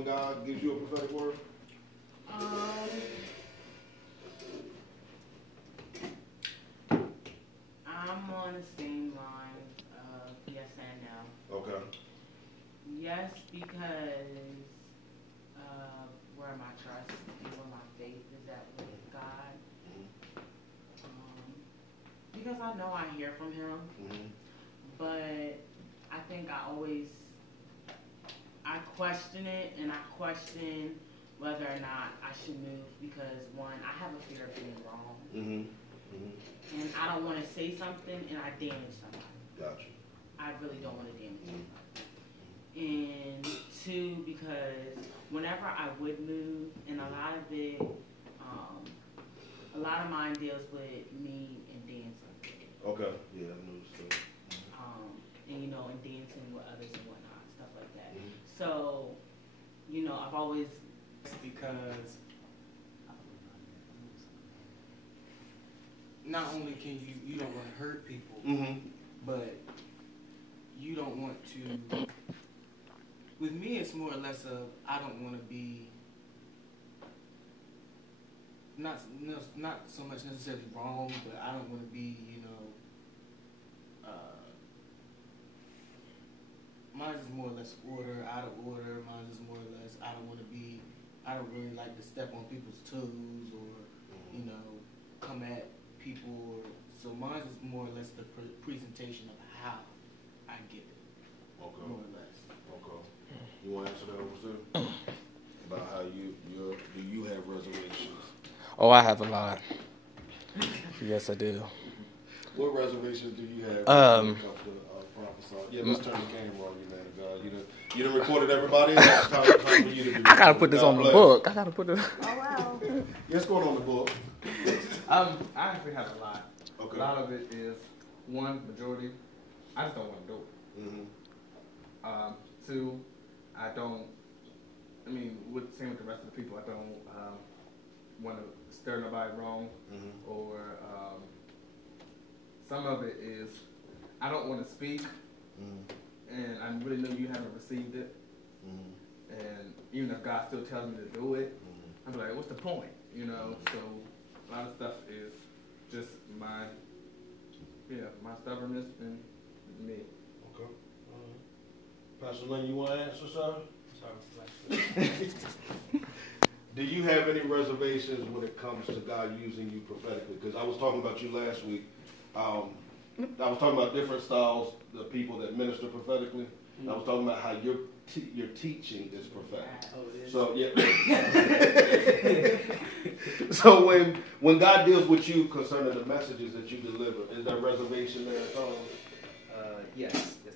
when God gives you a prophetic word? I'm on the same line of yes and no. Okay. Yes, because where my trust and where my faith is at with God. Because I know I hear from Him, but I think I question it, and I question whether or not I should move because, one, I have a fear of being wrong. And I don't want to say something and I damage somebody. Gotcha. I really don't want to damage somebody. And two, because whenever I would move, and a lot of mine deals with me and dancing. Okay. Yeah, I noticed that. And and dancing with others and whatnot, stuff like that. So, I've always because not only can you don't want to hurt people, but you don't want to. With me, it's more or less of I don't want to be not so much necessarily wrong, but I don't want to be mine is more or less out of order. Mine is more or less I don't really like to step on people's toes or come at people. So mine is more or less the presentation of how I get it. Okay. More or less. Okay. You want to answer that over too? About how do you have reservations? Oh, I have a lot. Yes, I do. What reservations do you have when it comes to prophesy? Yeah, let's turn the camera on you, man of God. You done recorded everybody. It's time for you to be I gotta put this on the book. I gotta put it. Oh wow. Let's go on the book. I actually have a lot. Okay. A lot of it is majority. I just don't want to do it. Two, I don't. I mean, same with the rest of the people. I don't want to stir nobody wrong, or some of it is I don't want to speak, and I really know you haven't received it, and even if God still tells me to do it, I'm like, what's the point? So a lot of stuff is just my stubbornness and me. Okay. Pastor Lynn, you want to answer, sir? Do you have any reservations when it comes to God using you prophetically? Because I was talking about you last week. I was talking about different styles, the people that minister prophetically. I was talking about how your teaching is prophetic. Oh, it is? So yeah. So when God deals with you concerning the messages that you deliver, is there reservation there at all? Yes, it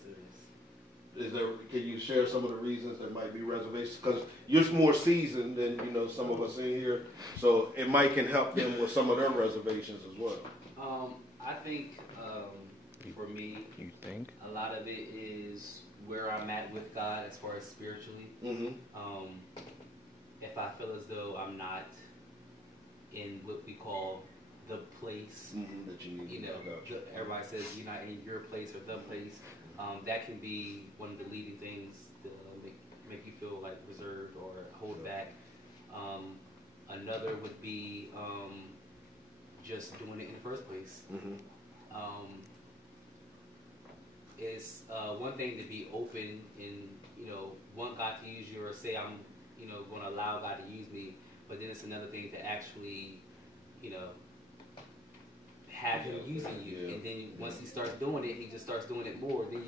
is. Can you share some of the reasons there might be reservations? Because you're more seasoned than some of us in here, so it might can help them with some of their reservations as well. I think for me, a lot of it is where I'm at with God as far as spiritually. If I feel as though I'm not in what we call the place, that you need, everybody says you're not in your place or the place. That can be one of the leading things to make you feel like reserved or hold back. Another would be just doing it in the first place. It's one thing to be open and want God to use you, or say I'm going to allow God to use me, but then it's another thing to actually have Him using you, and then once He starts doing it, He just starts doing it more. Then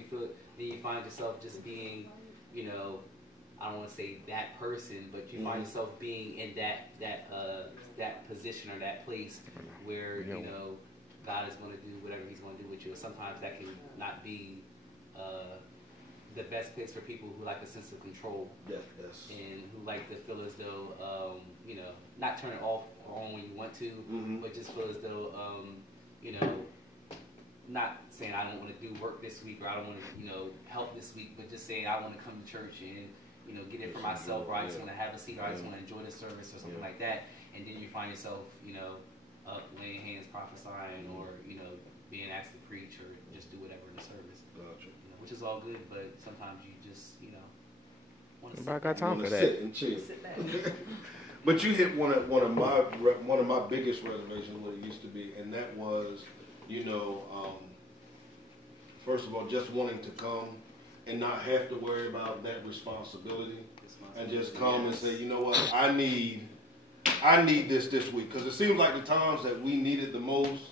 you find yourself just being I don't want to say that person, but you find yourself being in that position or that place where God is going to do whatever He's going to do with you. And sometimes that can not be the best place for people who like a sense of control, and who like to feel as though not turn it off on when you want to, but just feel as though not saying I don't want to do work this week or I don't want to help this week, but just saying I want to come to church and get it for myself, or I just want to have a seat, or I just want to enjoy the service or something like that. And then you find yourself up laying hands, prophesying, or being asked to preach or just do whatever in the service. Gotcha. Which is all good, but sometimes you just I got time for that. Sit and chill. But you hit one of my biggest reservations, what it used to be, and that was, first of all, just wanting to come and not have to worry about that responsibility, and just come and say, you know what, I need this week, because it seems like the times that we need it the most,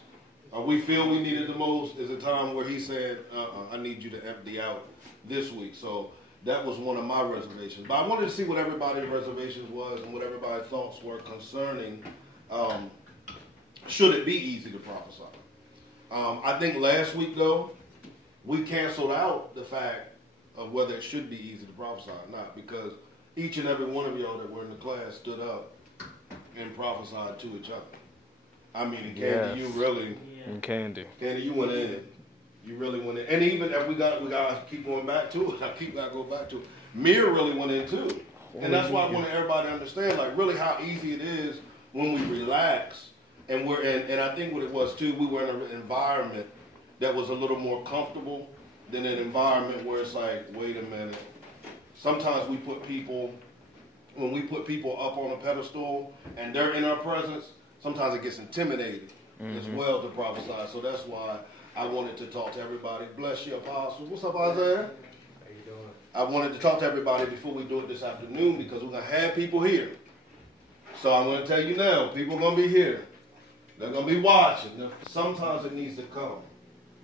or we feel we need it the most, is a time where he said, I need you to empty out this week. So that was one of my reservations. But I wanted to see what everybody's reservations was and what everybody's thoughts were concerning, should it be easy to prophesy? I think last week, though, we canceled out the fact of whether it should be easy to prophesy or not, because each and every one of y'all that were in the class stood up and prophesied to each other. I mean, and Candy, you really... And Candy, you went in. You really went in. And even if we got to keep going back to it, got to go back to it. Mir really went in too. And that's why I want everybody to understand, like, really how easy it is when we relax. And I think what it was too, we were in an environment that was a little more comfortable than an environment where it's like, wait a minute. Sometimes when we put people up on a pedestal and they're in our presence, sometimes it gets intimidating as well to prophesy. So that's why I wanted to talk to everybody. Bless you, Apostle. What's up, Isaiah? How you doing? I wanted to talk to everybody before we do it this afternoon, because we're going to have people here. So I'm going to tell you now, people are going to be here. They're going to be watching. Now, sometimes it needs to come.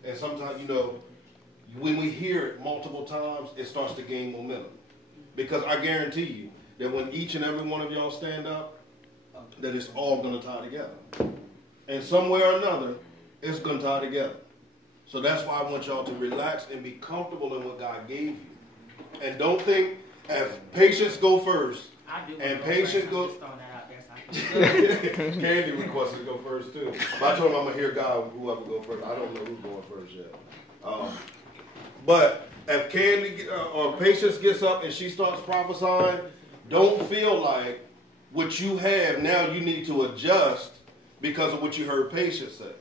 And sometimes, when we hear it multiple times, it starts to gain momentum. Because I guarantee you that when each and every one of y'all stand up, that it's all going to tie together. And some way or another, it's going to tie together. So that's why I want y'all to relax and be comfortable in what God gave you. And don't think, if patience go first, and patience goes... Candy requested to go first too. But I told him I'm going to hear God, whoever go first. I don't know who's going first yet. But if Candy or Patience gets up and she starts prophesying, don't feel like what you have now you need to adjust because of what you heard Patience say.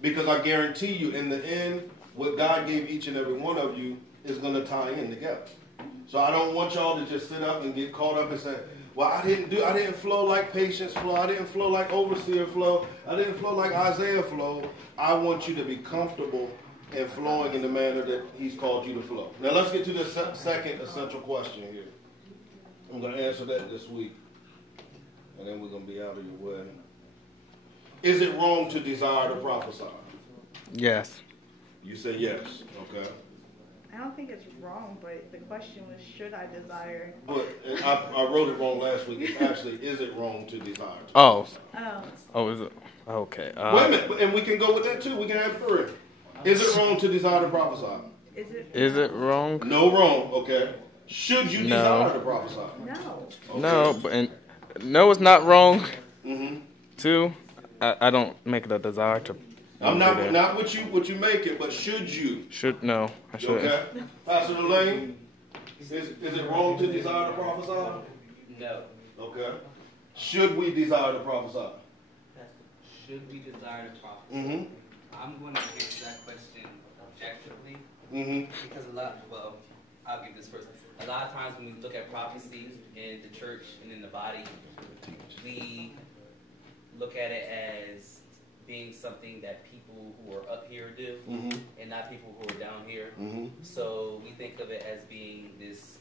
Because I guarantee you, in the end, what God gave each and every one of you is going to tie in together. So I don't want y'all to just sit up and get caught up and say, well, I didn't flow like Patience flow. I didn't flow like Overseer flow. I didn't flow like Isaiah flow. I want you to be comfortable and flowing in the manner that he's called you to flow. Now let's get to the second essential question here. I'm going to answer that this week, and then we're going to be out of your way. Is it wrong to desire to prophesy? Yes. You say yes. Okay. I don't think it's wrong, but the question was, should I desire? But I wrote it wrong last week. It's actually, is it wrong to desire? Oh, is it? Okay. Wait a minute, and we can go with that too. We can have three. Is it wrong to desire to prophesy? Is it wrong? No, wrong. Okay. Should you desire to prophesy? No. Okay. No, it's not wrong. Mm-hmm. Too. I don't make it a desire to. I'm not what you make it, but should you? No, I shouldn't. Okay. Pastor Delane, is it wrong to desire to prophesy? No. Okay. Should we desire to prophesy? Should we desire to prophesy? Mm-hmm. I'm going to answer that question objectively. Mm-hmm. Because I'll give this first. A lot of times when we look at prophecy in the church and in the body, we look at it as being something that people who are up here do, and not people who are down here. Mm-hmm. So we think of it as being this